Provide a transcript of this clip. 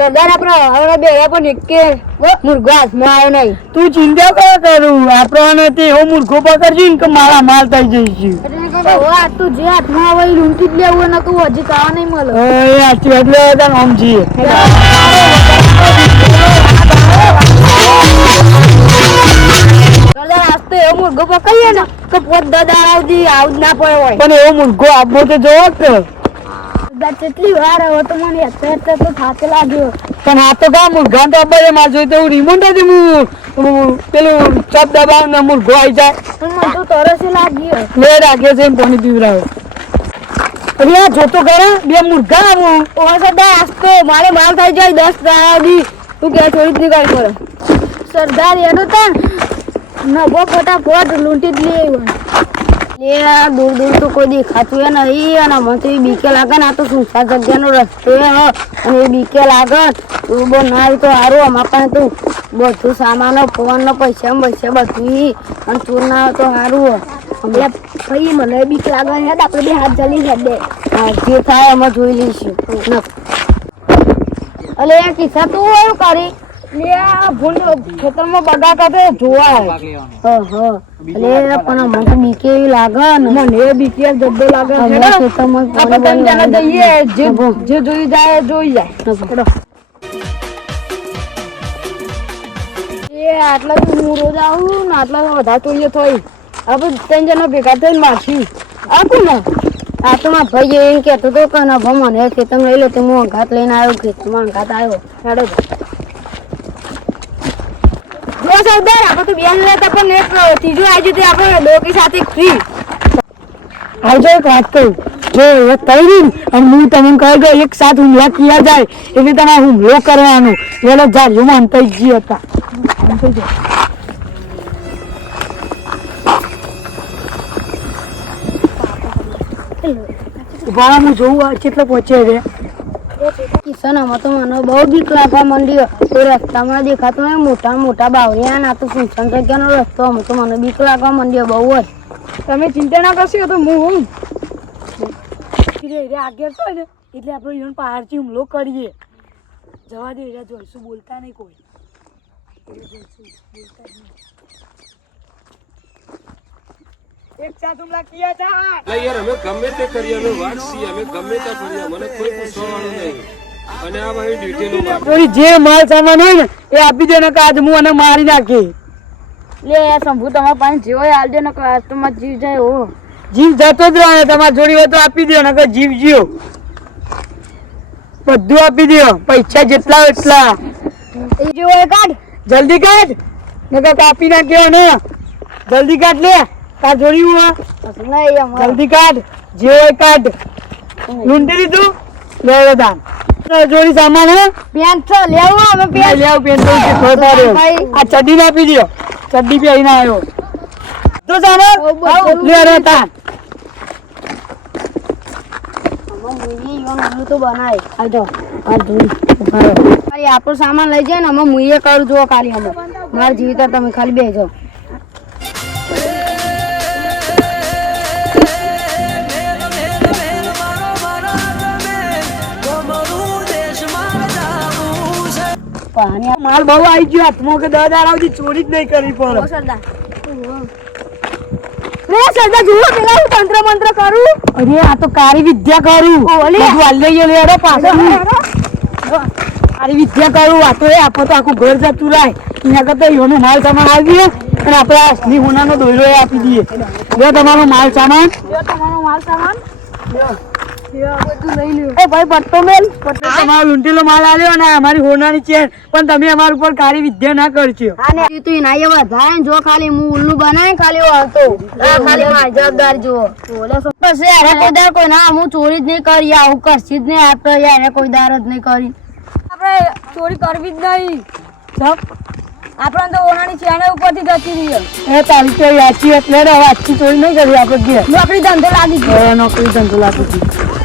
સરદાર આપણે બે પણ એક મુર્ગો હાથમાં આવ્યો નહીં. તું ચિંતા કરું આપણને તે એવો મૂર્ખો પકડજો ને કે મારા માલ થઈ જઈશું. તું જે હાથમાં આવે એ લૂંટી જ લેવું ને તું હજી ખાવા નહીં મળે. સાચી એટલે આમ છીએ સરદાર આજ તો એવો મુર્ગો પકડીએ ને કે પોત દાદા આવતી આવું જ ના પડે હોય. પણ એવો મૂર્ખો આપવો તો જોવો કે કેટલી વાર હવે તો મને અત્યારે તો થાકે લાગ્યો. પણ આ તો કા મૂર્ખા તો આપણે માર જોઈ તો રિમોટ હતી હું પેલું ચપ દબાવ ને મૂર્ખો આવી જાય. પણ મને તો તરસ લાગ્યો. લે રાખ્યો છે એમ પાણી પીવડાવો. અરે આ જોતો ખરા બે મૂર્ખા આવું. ઓ સરદાર આજ તો મારે માલ થઈ જાય 10 દાડી તું કે થોડી જ નીકળ પડે. સરદાર એનો તો નભો ફટાફટ લૂંટી જ લે દૂર દૂર તો કોઈ દેખાતું એ નહીં અને મને તો એ બીકે લાગે ને આ તો સુનસાન જગ્યાનો રસ્તો અને એ બીકે લાગે બહુ ના તો સારું અમારા પાસે તો બધું સામાનો ફોનનો પૈસા બધું અને ચોર ના હોય તો સારું એટલે ભાઈ મને બીક લાગે હેડ આપણે બે હાથ જલી હેડ દે જે થાય અમે જોઈ લઈશું. અલે આ કિસ્સા તું એવું કરી ખેતરમાં બગા કાપે જોવા એટલે પણ મને તો બીકે એવી લાગે ને મને બીકે જબ્બો લાગે જઈએ જે જોઈ જાય એ આટલા તો હું રોજ આવું ને આટલા વધારે જોઈએ થઈ હવે 3 જણા ભેગા થઈને મારશું આપું ને આ તો મારા ભાઈ એમ કહેતો હતો કે ના ભાઈ મને ખેતરમાં લઈ લો તો હું અંગાત લઈને આવ્યો ખેતરમાં અંગાત આવ્યો હેડો સરદાર આપણે તો બેન લેતા પણ એક ત્રીજો આવી જતી આપણે ડોકી સાથે ફ્રી આવજો એક વાત કહું જો તૈરી અને હું તમને કહી ગયો એક સાથ હુમલા કિયા જાય એટલે તમે હુમલો કરવાનો એટલે જાજો માનતા જ હતા ઉભા હું જોઉં કેટલો પહોંચે છે કિશનમાં તો મને બહુ બીક લાગવા માંડી તો રસ્તામાં દેખાતો ને મોટા મોટા બાવરિયા ના તો સુનસાન જગ્યાનો રસ્તો અમે તો મને બીક લાગવા માંડ્યો બહુ જ. તમે ચિંતા ના કરશો તો હું આગળ તો ને એટલે આપણે ઈવન પહાડથી હુમલો કરીએ જવા દે જોઈશું બોલતા નહીં કોઈ એક સાથ હુમલા કિયા જાય યાર અમે ગમે તે કરીએ અમે વાત છીએ અમે ગમે તે કરીએ મને કોઈ પૂછવાનું નહીં અને આ ભાઈ ડિટેલો કોઈ જે માલ સામાન હોય ને એ આપી દે ને કે આજ હું અને મારી નાખી લે શંભુ તમારા પાસે જેવો હાલજો ને આજ તો મારો જીવ જાય હો જીવ જતો જ રહે તમારે જોડી હોય તો આપી દો ને કે જીવ જીઓ બધું આપી દો પૈસા જેટલા એટલા જેવો કાઢ જલ્દી કાઢ ને કે કાપી નાખ્યો ને જલ્દી કાઢ લે કા જોડ્યું જલ્દી કાઢ જે હોય કાઢ લૂંટી દીધું લે દાન જોડી સામાન હે પેન્ટ તો લેવું અમે પેન્ટ લેવ પેન્ટ તો આ ચડ્ડી ના આપી દો ચડ્ડી પહેરીને આવ્યો તો સામાન લે રે તાન તો બનાય આવજો આપણો સામાન લઈ જાય ને અમે મુઈએ કરું જો ખાલી અમે મારા જીવિકા તમે ખાલી બેજો માલ બહુ આવી ગયો હાથમાં કે 10 દાડા સુધી ચોરી જ નહીં કરવી પડે સરદાર જુઓ પેલા હું તંત્ર મંત્ર કરું અરે આ તો કારી વિદ્યા કરું લેડો પાછળ કારી વિદ્યા કરું આ તો આપો તો આખું ઘર જતું રહે એના કરતા એનો માલ સામાન આવી અને આપણે અસલી હોનાનો દોયરો આપી દઈએ લે તમારો માલ સામાન બધું લઈ લ્યો એ ભાઈ પટ્ટો મેલ તમારો લૂંટેલો માલ આવ્યો અને અમારી હોનાની ચેન પણ તમે અમારા ઉપર કારી વિદ્યા ના કરજો આને તું નાય વધાય જો ખાલી હું ઉલ્લુ બનાય ખાલી વાળતો આ ખાલી મારી જવાબદાર જો બોલે બસ યાર કોઈ દાર કોઈ ના હું ચોરી જ નહીં કરી આવું કરશી જ નહીં આપણે યાર કોઈ દાર જ નહીં કરી આપણે ચોરી કરવી જ નહીં આપણે તો ઓનાની ચેન ઉપરથી જતી રહી એ તારી તો વાંચી એટલે હવે આજથી ચોરી નહીં કરી આપણે નોકરી ધંધો લાગી ગયો નોકરી ધંધો લાગી ગયો